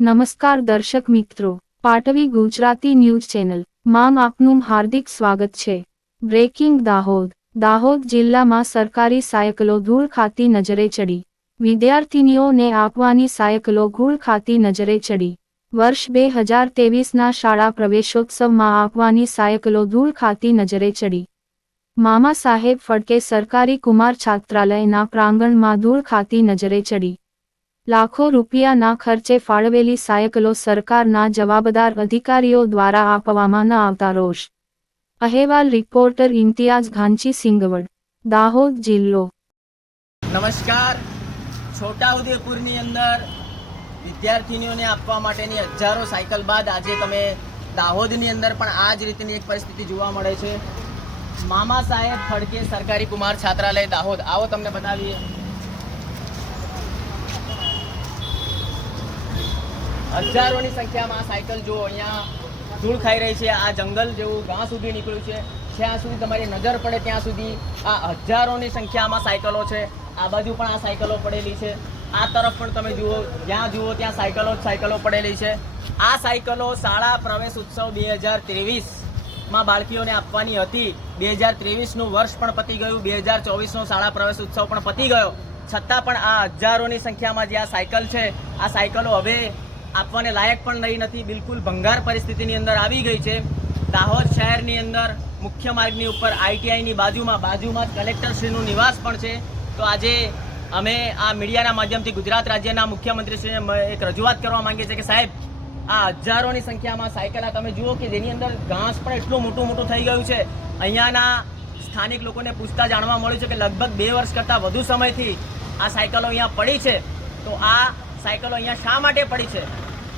નમસ્કાર દર્શક મિત્રો, પાટવી ગુજરાતી ન્યૂઝ ચેનલ માં આપનું હાર્દિક સ્વાગત છે। બ્રેકિંગ દાહોદ જિલ્લામાં સરકારી સાયકલો ધૂળ ખાતી નજરે ચડી। વિદ્યાર્થીનીઓને આપવાની સાયકલો ધૂળ ખાતી નજરે ચડી। વર્ષ 2023ના શાળા પ્રવેશોત્સવમાં આપવાની સાયકલો ધૂળ ખાતી નજરે ચડી। મામા સાહેબ ફડકે સરકારી કુમાર છાત્રાલયના પ્રાંગણમાં ધૂળ ખાતી નજરે ચડી। લાખો રૂપિયાના ખર્ચે ફાળવેલી સાયકલો સરકારના જવાબદાર અધિકારીઓ દ્વારા આપવામાં ન આવતા રોષ। અહેવાલ રિપોર્ટર ઇમ્તિયાઝ ઘાંચી સિંગવડ, દાહોદ જિલ્લો। નમસ્કાર। છોટાઉદેપુરની અંદર વિદ્યાર્થીનીઓને આપવા માટેની હજારો સાયકલ બાદ આજે તમે દાહોદની અંદર પણ આ જ રીતની એક પરિસ્થિતિ જોવા મળે છે। મામા સાહેબ ફડકે સરકારી કુમાર છાત્રાલય દાહોદ, આવો તમને બતાવીએ। હજારોની સંખ્યામાં આ સાયકલ જો અહીંયા ધૂળ ખાઈ રહી છે। આ જંગલ જેવું ગાં સુધી નીકળ્યું છે, જ્યાં સુધી તમારી નજર પડે ત્યાં સુધી આ હજારોની સંખ્યામાં સાયકલો છે। આ બાજુ પણ આ સાયકલો પડેલી છે, આ તરફ પણ તમે જુઓ, જ્યાં જુઓ ત્યાં સાયકલો પડેલી છે। આ સાયકલો શાળા પ્રવેશ ઉત્સવ 2023માં બાળકીઓને આપવાની હતી। 2023નું વર્ષ પણ પતી ગયું, 2024નો શાળા પ્રવેશ ઉત્સવ પણ પતી ગયો, છતાં પણ આ હજારોની સંખ્યામાં જે આ સાયકલ છે, આ સાયકલો હવે આપવાને લાયક પણ રહી નથી, બિલકુલ ભંગાર પરિસ્થિતિની અંદર આવી ગઈ છે। દાહોદ શહેરની અંદર મુખ્ય માર્ગની ઉપર ITIની બાજુમાં જ કલેક્ટરશ્રીનું નિવાસ પણ છે। તો આજે અમે આ મીડિયાના માધ્યમથી ગુજરાત રાજ્યના મુખ્યમંત્રીશ્રીને એક રજૂઆત કરવા માંગીએ છીએ કે સાહેબ, આ હજારોની સંખ્યામાં સાયકલ આ તમે જુઓ કે જેની અંદર ઘાસ પણ એટલું મોટું થઈ ગયું છે। અહીંયાના સ્થાનિક લોકોને પૂછતા જાણવા મળ્યું છે કે લગભગ 2 વર્ષ કરતાં વધુ સમયથી આ સાયકલો અહીંયા પડી છે। તો આ સાયકલો અહીંયા શા માટે પડી છે?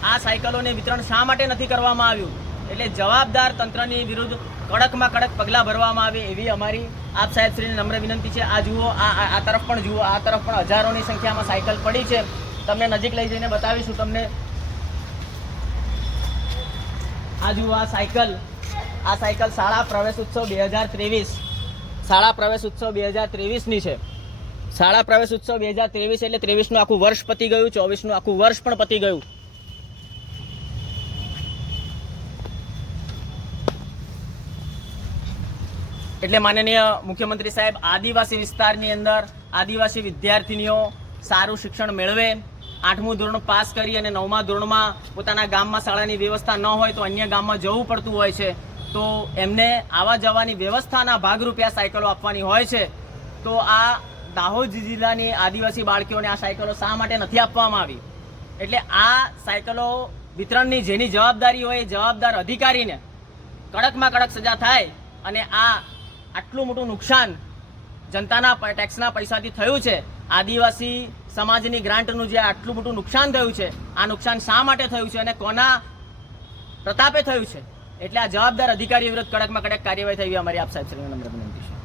આ સાયકલોને વિતરણ શા માટે નથી કરવામાં આવ્યું? એટલે જવાબદાર તંત્રની વિરુદ્ધ કડકમાં કડક પગલાં ભરવામાં આવે એવી અમારી આપ સાહેબશ્રીને નમ્ર વિનંતી છે। આ જુઓ, આ તરફ પણ જુઓ, આ તરફ પણ હજારોની સંખ્યામાં સાયકલ પડી છે। તમને નજીક લઈ જઈને બતાવીશું તમને। આ જુઓ, આ સાયકલ શાળા પ્રવેશ ઉત્સવ 2023ની છે। શાળા પ્રવેશ ઉત્સવ 2023 એટલે 23નું આખું વર્ષ પતી ગયું, 24નું આખું વર્ષ પણ પતી ગયું। એટલે માનનીય મુખ્યમંત્રી સાહેબ, આદિવાસી વિસ્તારની અંદર આદિવાસી વિદ્યાર્થીનીઓ સારું શિક્ષણ મેળવે, 8મું ધોરણ પાસ કરી અને 9મા ધોરણમાં પોતાના ગામમાં શાળાની વ્યવસ્થા ન હોય તો અન્ય ગામમાં જવું પડતું હોય છે, તો એમને આવવા જવાની વ્યવસ્થાના ભાગરૂપે આ સાયકલો આપવાની હોય છે। તો આ દાહોદ જિલ્લાની આદિવાસી બાળકીઓને આ સાયકલો શા માટે નથી આપવામાં આવી? એટલે આ સાયકલો વિતરણની જેની જવાબદારી હોય એ જવાબદાર અધિકારીને કડકમાં કડક સજા થાય અને આટલું મોટું નુકસાન જનતાના ટેક્સના પૈસાથી થયું છે, આદિવાસી સમાજની ગ્રાન્ટનું જે આટલું મોટું નુકસાન થયું છે, આ નુકસાન શા માટે થયું છે અને કોના પ્રતાપે થયું છે? એટલે આ જવાબદાર અધિકારીઓ વિરુદ્ધ કડકમાં કડક કાર્યવાહી થઈ અમારી આપ સાહેબ શ્રીને નમ્ર વિનંતી છે।